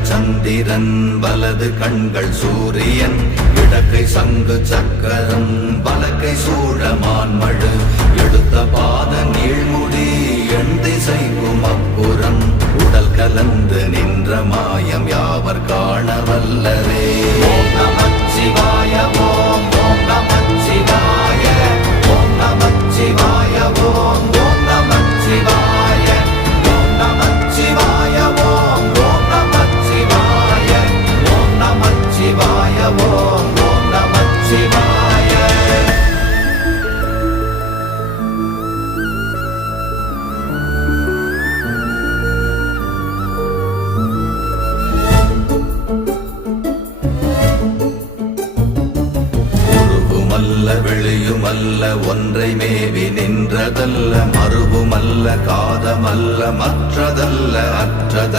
இடது சந்திரன் வலது கண்கள் சூரியன் இடக்கை சங்கு சக்கரம் வலக்கை சூழமான்மழு எடுத்த பாத நீழ்முடி எண் திசைக்கும் அப்புறம் உடல் கலந்து நின்ற மாயம் யாவர் காண வல்லரே. ஓம் நமச்சிவாய ஓம் ஓம் நமச்சிவாய ஓம் நமச்சிவாய ஓம் ஓம் நமச்சிவாய ஓம் நமச்சிவாய ஓம் ஓம் நமச்சிவாய ஓம் நமச்சிவாய ஓம் ஓம் நமச்சிவாய. வெளியுமல்ல ஒன்றை மேவி நின்றதல்ல மறுவுமல்ல காதமல்ல மற்றதல்ல அற்றதல்ல